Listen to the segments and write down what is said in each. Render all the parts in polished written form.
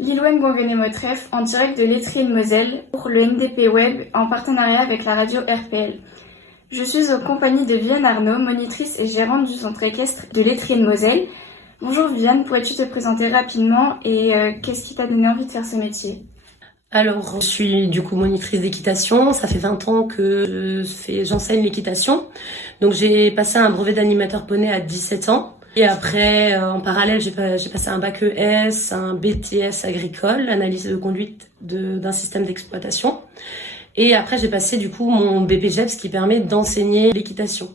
Lilwen Gwanguené-Motreff en direct de l'Étrier de Moselle pour le NDP Web en partenariat avec la radio RPL. Je suis en compagnie de Viviane Arnaud, monitrice et gérante du centre équestre de l'Étrier de Moselle. Bonjour Viviane, pourrais-tu te présenter rapidement et qu'est-ce qui t'a donné envie de faire ce métier ? Alors, je suis du coup monitrice d'équitation. Ça fait 20 ans que j'enseigne l'équitation. Donc, j'ai passé un brevet d'animateur poney à 17 ans. Et après, en parallèle, j'ai passé un bac ES, un BTS agricole, analyse de conduite d'un système d'exploitation. Et après, j'ai passé du coup mon BPGEPS qui permet d'enseigner l'équitation.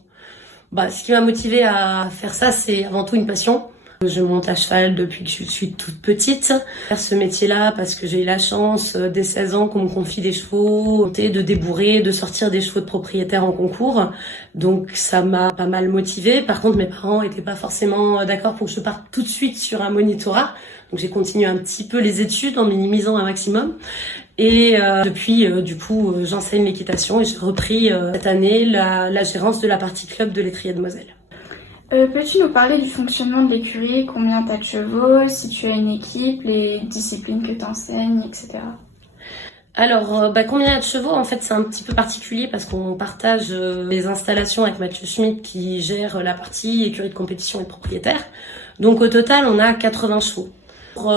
Ce qui m'a motivée à faire ça, c'est avant tout une passion. Je monte à cheval depuis que je suis toute petite. Faire ce métier-là parce que j'ai eu la chance, dès 16 ans, qu'on me confie des chevaux, de débourrer, de sortir des chevaux de propriétaires en concours. Donc ça m'a pas mal motivée. Par contre, mes parents étaient pas forcément d'accord pour que je parte tout de suite sur un monitorat. Donc j'ai continué un petit peu les études en minimisant un maximum. Et depuis, j'enseigne l'équitation et j'ai repris cette année la gérance de la partie club de l'Étrier de Moselle. Peux-tu nous parler du fonctionnement de l'écurie, combien tu as de chevaux, si tu as une équipe, les disciplines que tu enseignes, etc. Alors, combien il y a de chevaux ? En fait, c'est un petit peu particulier parce qu'on partage les installations avec Mathieu Schmitt qui gère la partie écurie de compétition et propriétaire. Donc au total, on a 80 chevaux. Pour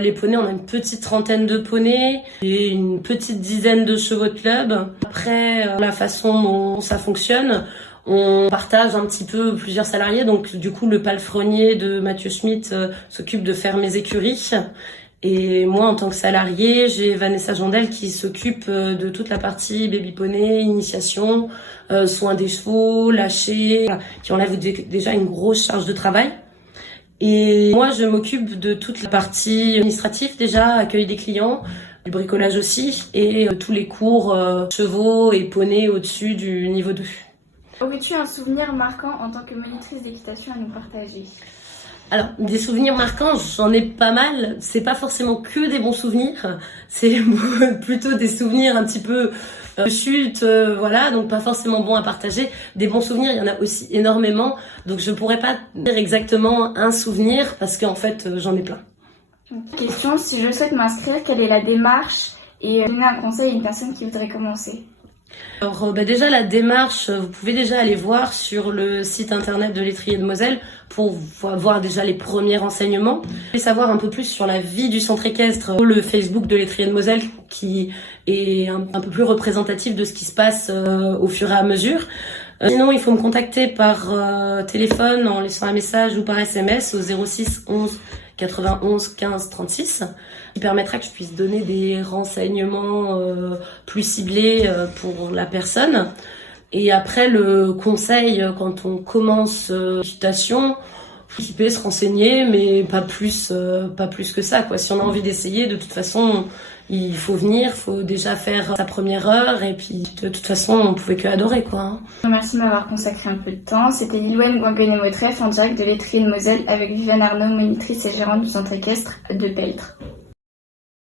les poneys, on a une petite trentaine de poneys et une petite dizaine de chevaux de club. Après, la façon dont ça fonctionne, on partage un petit peu plusieurs salariés. Donc du coup, le palefrenier de Mathieu Schmitt s'occupe de faire mes écuries. Et moi, en tant que salarié, j'ai Vanessa Jandel qui s'occupe de toute la partie baby poney, initiation, soins des chevaux, lâcher, qui enlève déjà une grosse charge de travail. Et moi, je m'occupe de toute la partie administrative déjà, accueil des clients, du bricolage aussi, et tous les cours chevaux et poneys au-dessus du niveau 2. Aurais-tu un souvenir marquant en tant que monitrice d'équitation à nous partager ? Alors, des souvenirs marquants, j'en ai pas mal. C'est pas forcément que des bons souvenirs, c'est plutôt des souvenirs un petit peu chute, voilà, donc pas forcément bons à partager. Des bons souvenirs, il y en a aussi énormément, donc je pourrais pas dire exactement un souvenir parce qu'en fait, j'en ai plein. Question, si je souhaite m'inscrire, quelle est la démarche et donner un conseil à une personne qui voudrait commencer ? Alors déjà la démarche, vous pouvez déjà aller voir sur le site internet de l'Étrier de Moselle pour voir déjà les premiers renseignements et savoir un peu plus sur la vie du centre équestre, le Facebook de l'Étrier de Moselle qui est un peu plus représentatif de ce qui se passe au fur et à mesure. Sinon, il faut me contacter par téléphone en laissant un message ou par SMS au 06 11 91 15 36 qui permettra que je puisse donner des renseignements plus ciblés pour la personne. Et après, le conseil, quand on commence l'équitation, il peut se renseigner, mais pas plus que ça, quoi. Si on a envie d'essayer, de toute façon, il faut venir, faut déjà faire sa première heure, et puis de toute façon, on pouvait que adorer, quoi. Merci de m'avoir consacré un peu de temps. C'était Lilwen Gwanguené-Motreff en direct de l'Étrier de Moselle avec Viviane Arnaud, monitrice et gérante du centre équestre de Peltre.